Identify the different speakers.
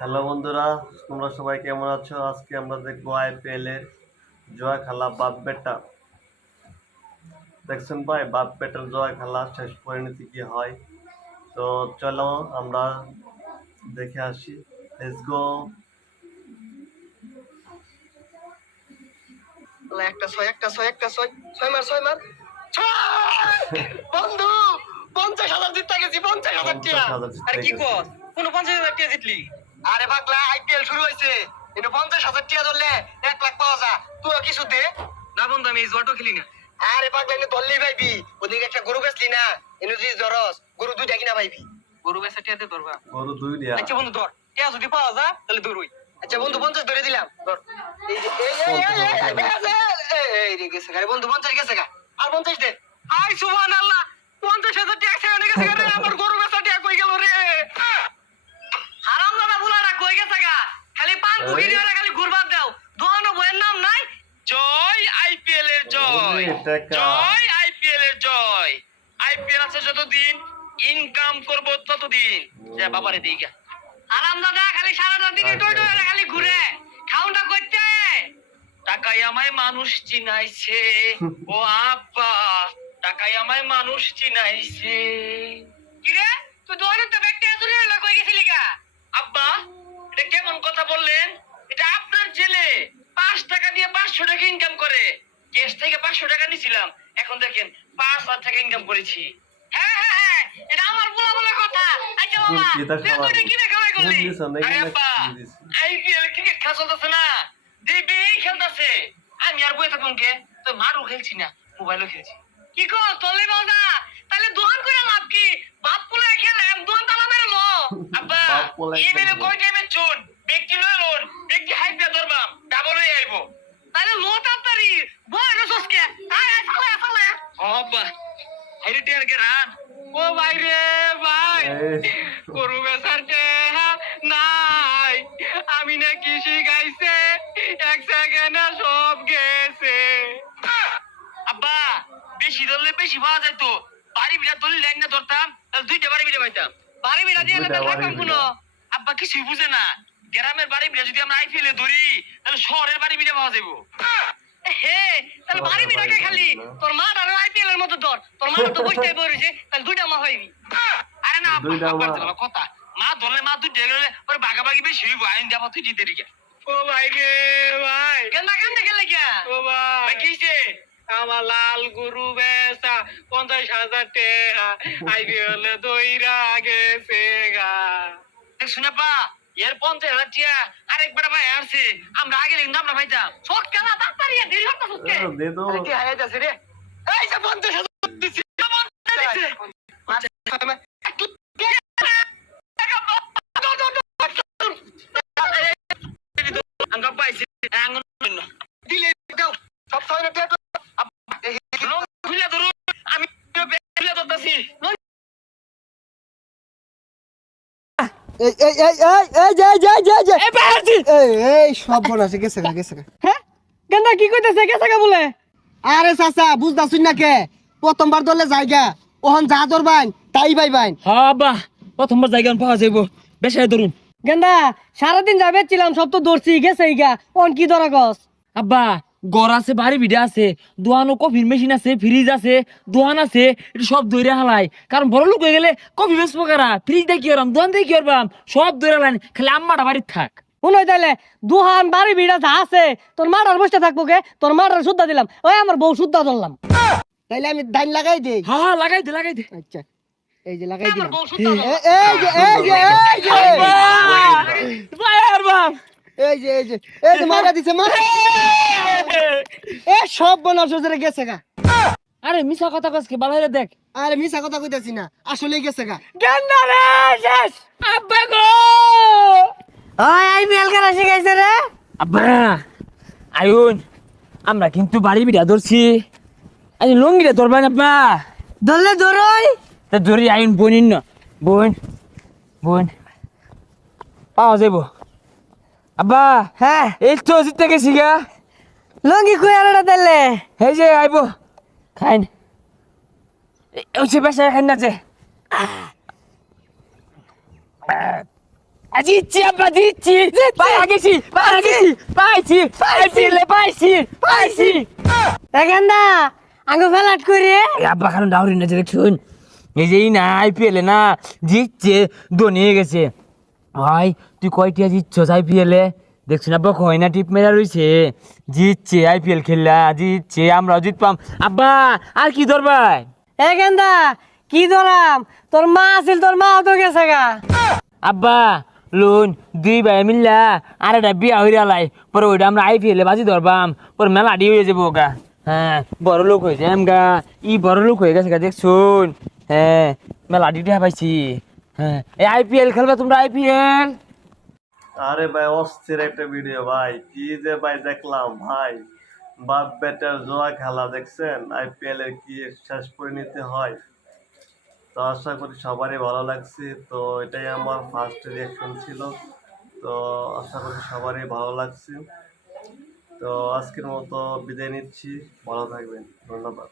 Speaker 1: Hello বন্ধুরা তোমরা সবাই কেমন আছো? আজকে আমরা দেখব আইপিএল এর জয় খেলা বাপ বেটা। দেখছেন ভাই বাপ বেটার জয় খেলা শেষ পরিণতি কি হয়? তো চলো আমরা দেখে আসি। লেটস গো
Speaker 2: একটা ছয় একটা ছয় একটা ছয় ছয় মার ছয় মার। ছয়! বন্ধু পঞ্চাশ হাজার জিততে গেছি পঞ্চাশ হাজার টিয়া।
Speaker 1: 50,000 জিততে
Speaker 2: আরে কি কোন পঞ্চাশ হাজার টিয়া জিতলি? আরে পাগলা আইপিএল শুরু হয়েছে। এটা পঞ্চাশ হাজার টিয়া ধরলে এক লাখ পাওয়া যা তুই কিছু দে না বন্ধু আমি এই জোয়াটো খেলি না। আরে পাগলা এনে ধরলেই পাইবি। ওদিকে একটা গরু বেচলি না? এনে যদি জরস গরু দুইটা কিনা পাইবি। গরু বেচা টিয়াতে ধরবা?
Speaker 1: গরু দুই দিয়া।
Speaker 2: আচ্ছা বন্ধু ধর। টিয়া যদি পাওয়া যায় তাহলে ধরুই। আচ্ছা বন্ধু পঞ্চাশ ধরে দিলাম। ধর। এই এই এই, এই, এই, এই, এই, এই, এই রে গেছে বন্ধু পঞ্চাশ গেছে গা। আর পঞ্চাশ দে। হাই সুবহান আল্লাহ পঞ্চাশ হাজার টাকা সেখানে গেছে গা আমার গরু বেচা টাকা কই গেল রে হারাম দাদা বুলাটা কই গেছে গা খালি পান পুকি
Speaker 1: এই।
Speaker 2: দিয়ে ওরা খালি ঘুরবার দাও দোকানো বইয়ের নাম নাই জয় আইপিএল এর জয়
Speaker 1: ওরে টাকা।
Speaker 2: জয় আইপিএল এর জয়। আইপিএল আছে যতদিন ইনকাম করব ততদিন। যা বাবারে দিই আরাম দাদা খালি সারাটা দিনে। টই টই খালি ঘুরে। খাউনটা করতে। টাকায় আমায় মানুষ চিনাইছে। ও আব্বা টাকায় আমায় মানুষ চিনাইছে। কিরে তুই দোকানে তো ব্যক্তি চুরি হইল কই গেছিলি গা? আব্বা এটা কেমন কথা বললেন? এটা আপনার ছেলে। পাঁচ টাকা দিয়ে পাঁচশো টাকা ইনকাম করে। কেস থেকে পাঁচশো টাকা নিছিলাম এখন দেখেন পাঁচ হাজার টাকা ইনকাম করেছি। হ্যাঁ হ্যাঁ হ্যাঁ এটা আমার বলা বলা কথা। আচ্ছা বাবা তুই
Speaker 1: খাওয়াবো?
Speaker 2: দুইটা করলি?
Speaker 1: কোন দিছো? নাকি
Speaker 2: আরে আব্বা আইপিএল ক্রিকেট খেলা চলতেছে না? দিবি খেলতেছে। আমি আর বই থাকুন কে? তো মারও খেলছি না মোবাইলও খেলছি। কি কো চলে বাবা তাহলে দোকান করে লাভ কি? বাপ পুলে খেলে দোকান তালা মেরে লো আব্বা এই। কই টাইমে চুন ব্যক্তি লয় লোন ব্যক্তি হাই পে ধরবাম ডাবল হয়ে আইবো তাহলে লো তাড়াতাড়ি বয় রসকে আয় আয় ফালে ফালে আব্বা হাইরে টের কে রান ও ভাই রে ভাই গরু বেচার নাই। আমি না কৃষি গাইছে এক সেকেন্ডে সব গেছে। আব্বা বেশি ধরলে বেশি পাওয়া যায় তো। বাড়ি বিড়া ধরলে লাইন না ধরতাম তাহলে দুইটা বাড়ি বিড়া পাইতাম। বাড়ি বিড়া দিয়ে থাকতাম কোনো? আব্বা কিছুই বুঝে না। গ্রামের বাড়ি বিড়া যদি আমরা আইপিএলে ধরি তাহলে শহরের বাড়ি বিড়া পাওয়া যাব হে তাহলে বাড়ি
Speaker 1: শহরের
Speaker 2: বিড়াকে খালি তোর মা আর আইপিএল এর মতো ধর তোর মা তো তাহলে দুইটা মা হইবি। আরে না কথা। মা ধরলে মা দুই গেলে ওর বাগাবাগি বেশি হইব আইন যাব তুই জিতে রিকা ও ভাই রে ভাই। গেন্দা গেন্দা গেলে কি? ও ভাই। কিছে আমার লাল গরু বেসা পঞ্চাশ হাজার আইপিএল দইরা গেছে গা। শুনে পা এর পঞ্চাশ হাজার টিয়া আরেকবার ভাই আসছে আমরা আগে লিখতাম না ভাইতাম শখ কেন
Speaker 1: দে তো
Speaker 2: এই যে পঞ্চাশ হাজার দিছি
Speaker 3: এই এই এই এই এই যে যে যে যে এই এই সব বনাছে গেছে গা গেছে গা
Speaker 4: হ্যাঁ গেন্দা কি কইতেছে? কে থাকা বলে?
Speaker 3: আরে চাচা বুঝতাছুন না কে? প্রথমবার দলে জায়গা। ওহন যা ধরবাইন তাই পাইবাইন
Speaker 4: হ্যাঁ বা প্রথমবার জায়গা পাওয়া যাইব। বেশাই ধরুন। গেন্দা সারাদিন যাবে ছিলাম সব তো দৌড়ছি গেছে ইগা অন কি ধরা গছ? আব্বা গড় আছে বাড়ি ভিড়ে আছে দোয়ানো কফির মেশিন আছে ফ্রিজ আছে দোয়ান আছে এটা সব দৈরে হালাই। কারণ বড় লোক হয়ে গেলে কফি বেসবো কারা? ফ্রিজ দিয়ে কি করবাম দোয়ান দিয়ে কি করবাম? সব দৈরে হালাই খালি আম্মাটা বাড়ির থাক। শুনই তাইলে দুহান বাড়ি ভিড়া যা আছে তোর মাটার বসতে থাকব কে তোর সুদ্ধা দিলাম। ওই আমার বউ সুদ্ধা ধরলাম।
Speaker 3: তাইলে আমি দাইন লাগাই দেই
Speaker 4: হ্যাঁ হ্যাঁ লাগাই দে লাগাই দে।
Speaker 3: আচ্ছা এই যে লাগাই দিলাম। এ- এই যে এই যে এই যে।
Speaker 4: বাপ
Speaker 3: এই যে এই যে এই যে মারা দিছে মারা এ সব বনাস জোরে গেছে গা।
Speaker 4: আরে মিছা কথা কসকে বালাইরে দেখ।
Speaker 3: আরে মিছা কথা কইতাছি না আসলে গেছে গা।
Speaker 4: গেন্দা রে শেষ! আব্বা গো!
Speaker 3: ওই আইপিএল খেলা শিখাইছে রে।
Speaker 4: আব্বা আয়ুন আমরা কিন্তু বাড়ি বিড়া ধরছি। আজ লঙ্গিটা ধরবেন আব্বা।
Speaker 3: ধরলে ধরই।
Speaker 4: তা ধরি আয়ুন বোনিন না বোন বোন। পাওয়া যাব আব্বা
Speaker 3: হ্যাঁ।
Speaker 4: এই তো জিতে গেছি গা
Speaker 3: লঙ্গি কই আলাদা দিলে
Speaker 4: এই যে আইব। খাইন। ওই যে বেসা খাইন না যে।
Speaker 2: আব্বা জিতছি পাইয়া গেছি পাইয়া গেছি পাইছি পাইছি লে পাইছি পাইছি
Speaker 5: এ গেন্দা আঙ্গু ফেলাট করে।
Speaker 2: আব্বা কারণ ডাউরি না যে দেখুন এই যে না আইপিএল না জিতছে ধোনি হয়ে গেছে। ভাই তুই কয়টিয়া জিতছস আইপিএল এ? দেখছিস আব্বা কয় না টিপ মেরা রইছে? জিতছে আইপিএল খেললা জিতছে আমরাও জিতপাম। আব্বা আর কি ধরবাই
Speaker 5: এ গেন্দা কি ধরাম তোর মা আছিল তোর মা তো গেছে গা।
Speaker 2: আব্বা লোন, দুই ভাই মিল্লা আর একটা বিয়া হইয়া লাই। পরে ওইটা আমরা আইপিএল এ বাজি ধরবাম, পরে মেলা আডি হয়ে যাব গা। হ্যাঁ বড় লোক হয়েছে এম গা। ই বড় লোক হয়ে গেছে গা, দেখছুন? হ্যাঁ মেলা টিহা পাইছি। হ্যাঁ এই আইপিএল খেলবে তোমরা আইপিএল?
Speaker 1: আরে ভাই, অস্থির একটা ভিডিও ভাই। কি যে ভাই দেখলাম, ভাই। বাপ বেটার জোয়া খেলা, দেখছেন? আইপিএল এর কি শেষ পরিণতি হয়? তো আশা করি সবারই ভালো লাগছে। তো এটাই আমার ফার্স্ট রিয়াকশন ছিল। তো আশা করি সবারই ভালো লাগছে। তো আজকের মতো বিদায় নিচ্ছি। ভালো থাকবেন। ধন্যবাদ।